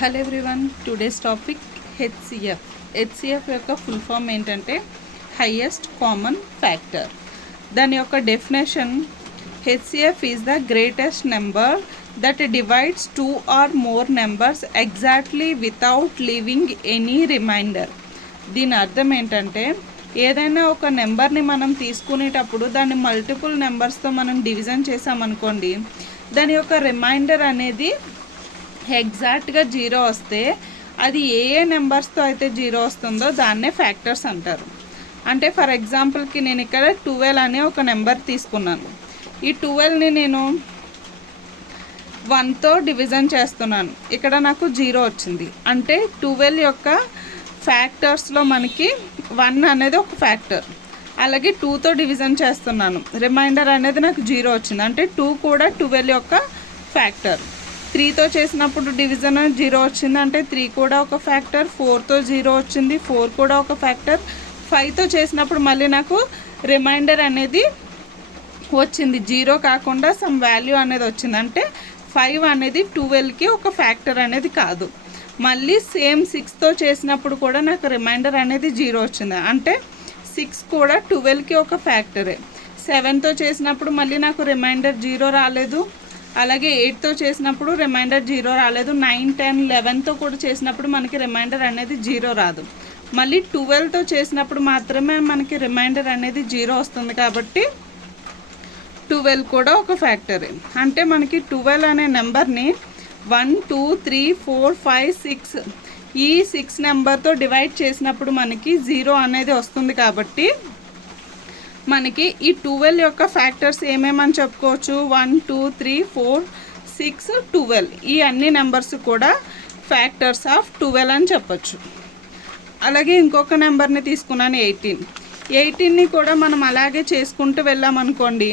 Hello everyone, today's topic HCF. HCF యొక్క full form ఏంటంటే highest common factor. దాని యొక్క definition, HCF is the greatest number that divides two or more numbers exactly without leaving any remainder. దీని అర్థం ఏంటంటే ఏదైనా ఒక నెంబర్ని మనం తీసుకునేటప్పుడు దాన్ని మల్టిపుల్ నెంబర్స్తో మనం డివిజన్ చేసామనుకోండి, దాని యొక్క రిమైండర్ అనేది ఎగ్జాక్ట్గా 0 వస్తే అది ఏ నెంబర్స్తో అయితే 0 వస్తుందో దాన్నే ఫ్యాక్టర్స్ అంటారు. అంటే ఫర్ ఎగ్జాంపుల్కి నేను ఇక్కడ 12 అనే ఒక నెంబర్ తీసుకున్నాను. ఈ 12ని నేను 1తో డివిజన్ చేస్తున్నాను. ఇక్కడ నాకు 0 వచ్చింది. అంటే 12 యొక్క ఫ్యాక్టర్స్లో మనకి 1 అనేది ఒక ఫ్యాక్టర్. అలాగే 2తో డివిజన్ చేస్తున్నాను, రిమైండర్ అనేది నాకు 0 వచ్చింది. అంటే 2 కూడా 12 యొక్క ఫ్యాక్టర్. 3తో చేసినప్పుడు డివిజన్ 0 వచ్చింది, అంటే 3 కూడా ఒక ఫ్యాక్టర్. 4తో 0 వచ్చింది, 4 కూడా ఒక ఫ్యాక్టర్. 5తో చేసినప్పుడు మళ్ళీ నాకు రిమైండర్ అనేది వచ్చింది, 0 కాకుండా సమ్ వాల్యూ అనేది వచ్చింది. అంటే 5 అనేది 12కి ఒక ఫ్యాక్టర్ అనేది కాదు. మళ్ళీ సేమ్ 6తో చేసినప్పుడు కూడా నాకు రిమైండర్ అనేది 0 వచ్చింది. అంటే 6 కూడా 12కి ఒక ఫ్యాక్టరే. 7తో చేసినప్పుడు మళ్ళీ నాకు రిమైండర్ 0 రాలేదు. అలాగే 8తో చేసినప్పుడు రిమైండర్ 0 రాలేదు. 9, 10, 11తో కూడా చేసినప్పుడు మనకి రిమైండర్ అనేది 0 రాదు. మళ్ళీ 12తో చేసినప్పుడు మాత్రమే మనకి రిమైండర్ అనేది 0 వస్తుంది. కాబట్టి 12 కూడా ఒక ఫ్యాక్టరే. అంటే మనకి 12 అనే నెంబర్ని 1, 2, 3, 4, 5, 6 ఈ 6 నెంబర్తో డివైడ్ చేసినప్పుడు మనకి 0 అనేది వస్తుంది. కాబట్టి మనకి ఈ 12 యొక్క ఫ్యాక్టర్స్ ఏమేమని చెప్పుకోవచ్చు? 1, 2, 3, 4, 6, 12 ఈ అన్ని నెంబర్స్ కూడా ఫ్యాక్టర్స్ ఆఫ్ 12 అని చెప్పచ్చు. అలాగే ఇంకొక నెంబర్ని తీసుకున్నాను 18ని కూడా మనం అలాగే చేసుకుంటూ వెళ్ళామనుకోండి.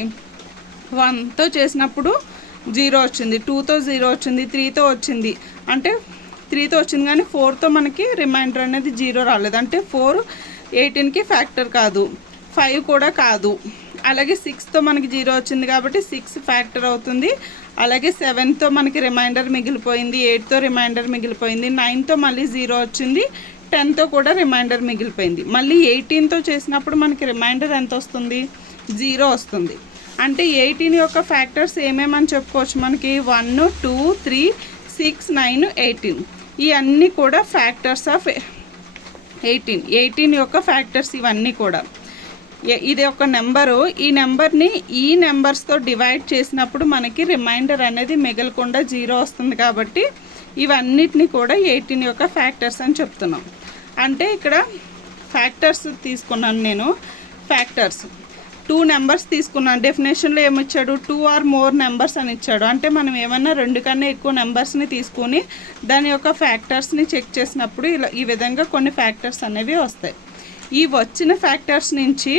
1తో చేసినప్పుడు 0 వచ్చింది, 2తో 0 వచ్చింది, 3తో వచ్చింది. అంటే 3తో వచ్చింది కానీ 4తో మనకి రిమైండర్ అనేది 0 రాలేదు. అంటే 4 18కి ఫ్యాక్టర్ కాదు, 5 కూడా కాదు. అలాగే 6తో మనకి 0 వచ్చింది కాబట్టి 6 ఫ్యాక్టర్ అవుతుంది. అలాగే 7తో మనకి రిమైండర్ మిగిలిపోయింది, 8తో రిమైండర్ మిగిలిపోయింది, 9తో మళ్ళీ 0 వచ్చింది, 10తో కూడా రిమైండర్ మిగిలిపోయింది. మళ్ళీ 18తో చేసినప్పుడు మనకి రిమైండర్ ఎంత వస్తుంది? 0 వస్తుంది. అంటే 18 యొక్క ఫ్యాక్టర్స్ ఏమేమని చెప్పుకోవచ్చు? మనకి 1, 2, 3, 6, 9, 18 ఈ అన్నీ కూడా ఫ్యాక్టర్స్ ఆఫ్ 18 యొక్క ఫ్యాక్టర్స్ ఇవన్నీ కూడా. ఇది ఒక నెంబరు. ఈ నెంబర్ని ఈ నెంబర్స్తో డివైడ్ చేసినప్పుడు మనకి రిమైండర్ అనేది మిగలకుండా 0 వస్తుంది. కాబట్టి ఇవన్నిటిని కూడా 18 యొక్క ఫ్యాక్టర్స్ అని చెప్తున్నాం. అంటే ఇక్కడ ఫ్యాక్టర్స్ తీసుకున్నాను నేను. ఫ్యాక్టర్స్ 2 నెంబర్స్ తీసుకున్నాను. డెఫినేషన్లో ఏమిచ్చాడు? 2 ఆర్ మోర్ నెంబర్స్ అని ఇచ్చాడు. అంటే మనం ఏమన్నా 2 కన్నా ఎక్కువ నెంబర్స్ని తీసుకొని దాని యొక్క ఫ్యాక్టర్స్ని చెక్ చేసినప్పుడు ఈ విధంగా కొన్ని ఫ్యాక్టర్స్ అనేవి వస్తాయి. ఈ వచ్చిన ఫ్యాక్టర్స్ నుంచి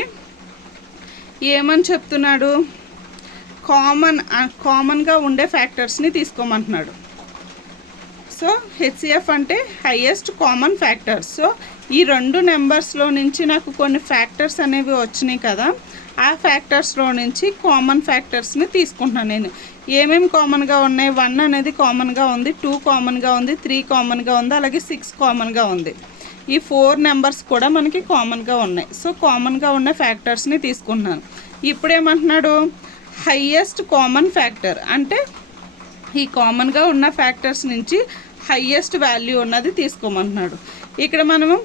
ఏమని చెప్తున్నాడు? కామన్గా ఉండే ఫ్యాక్టర్స్ని తీసుకోమంటున్నాడు. సో హెచ్సిఎఫ్ అంటే హైయెస్ట్ కామన్ ఫ్యాక్టర్స్. సో ఈ 2 నెంబర్స్లో నుంచి నాకు కొన్ని ఫ్యాక్టర్స్ అనేవి వచ్చినాయి కదా, ఆ ఫ్యాక్టర్స్లో నుంచి కామన్ ఫ్యాక్టర్స్ని తీసుకుంటున్నాను నేను. ఏమేమి కామన్గా ఉన్నాయి? 1 అనేది కామన్గా ఉంది, 2 కామన్గా ఉంది, 3 కామన్గా ఉంది, అలాగే 6 కామన్గా ఉంది. ఈ 4 నెంబర్స్ కూడా మనకి కామన్గా ఉన్నాయి. సో కామన్గా ఉన్న ఫ్యాక్టర్స్ని తీసుకుంటున్నాను. ఇప్పుడు ఏమంటున్నాడు? Highest common factor. అంటే ఈ కామన్గా ఉన్న ఫ్యాక్టర్స్ నుంచి హైయెస్ట్ వాల్యూ ఉన్నది తీసుకోమంటున్నాడు. ఇక్కడ మనము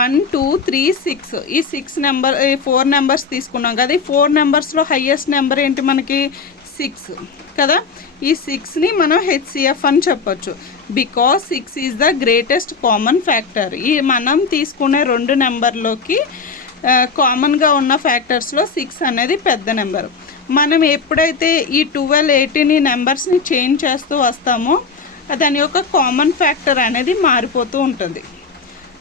1, 2, 3, 6 ఈ 4 నెంబర్స్ తీసుకున్నాం కదా. ఈ 4 నెంబర్స్లో హైయెస్ట్ నెంబర్ ఏంటి? మనకి 6 కదా. ఈ 6ని మనం హెచ్సిఎఫ్ అని చెప్పొచ్చు. Because 6 is the greatest common factor. ఈ మనం తీసుకునే 2 నెంబర్లోకి కామన్గా ఉన్న ఫ్యాక్టర్స్లో 6 అనేది పెద్ద నెంబర్. మనం ఎప్పుడైతే ఈ 12, 18 ఈ నెంబర్స్ని చేంజ్ చేస్తూ వస్తామో దాని యొక్క కామన్ ఫ్యాక్టర్ అనేది మారిపోతూ ఉంటుంది.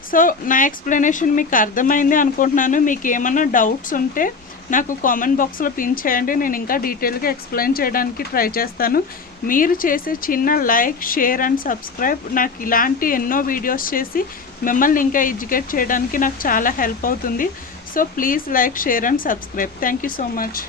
సో నా ఎక్స్ప్లెనేషన్ మీకు అర్థమైంది అనుకుంటున్నాను. మీకు ఏమైనా డౌట్స్ ఉంటే నాకు కామెంట్ బాక్స్లో పిన్ చేయండి, నేను ఇంకా డీటెయిల్గా ఎక్స్ప్లెయిన్ చేయడానికి ట్రై చేస్తాను. మీరు చేసే చిన్న లైక్, షేర్ అండ్ సబ్స్క్రైబ్ నాకు ఇలాంటి ఎన్నో వీడియోస్ చేసి మిమ్మల్ని ఇంకా ఎడ్యుకేట్ చేయడానికి నాకు చాలా హెల్ప్ అవుతుంది. So please like, share and subscribe. Thank you so much.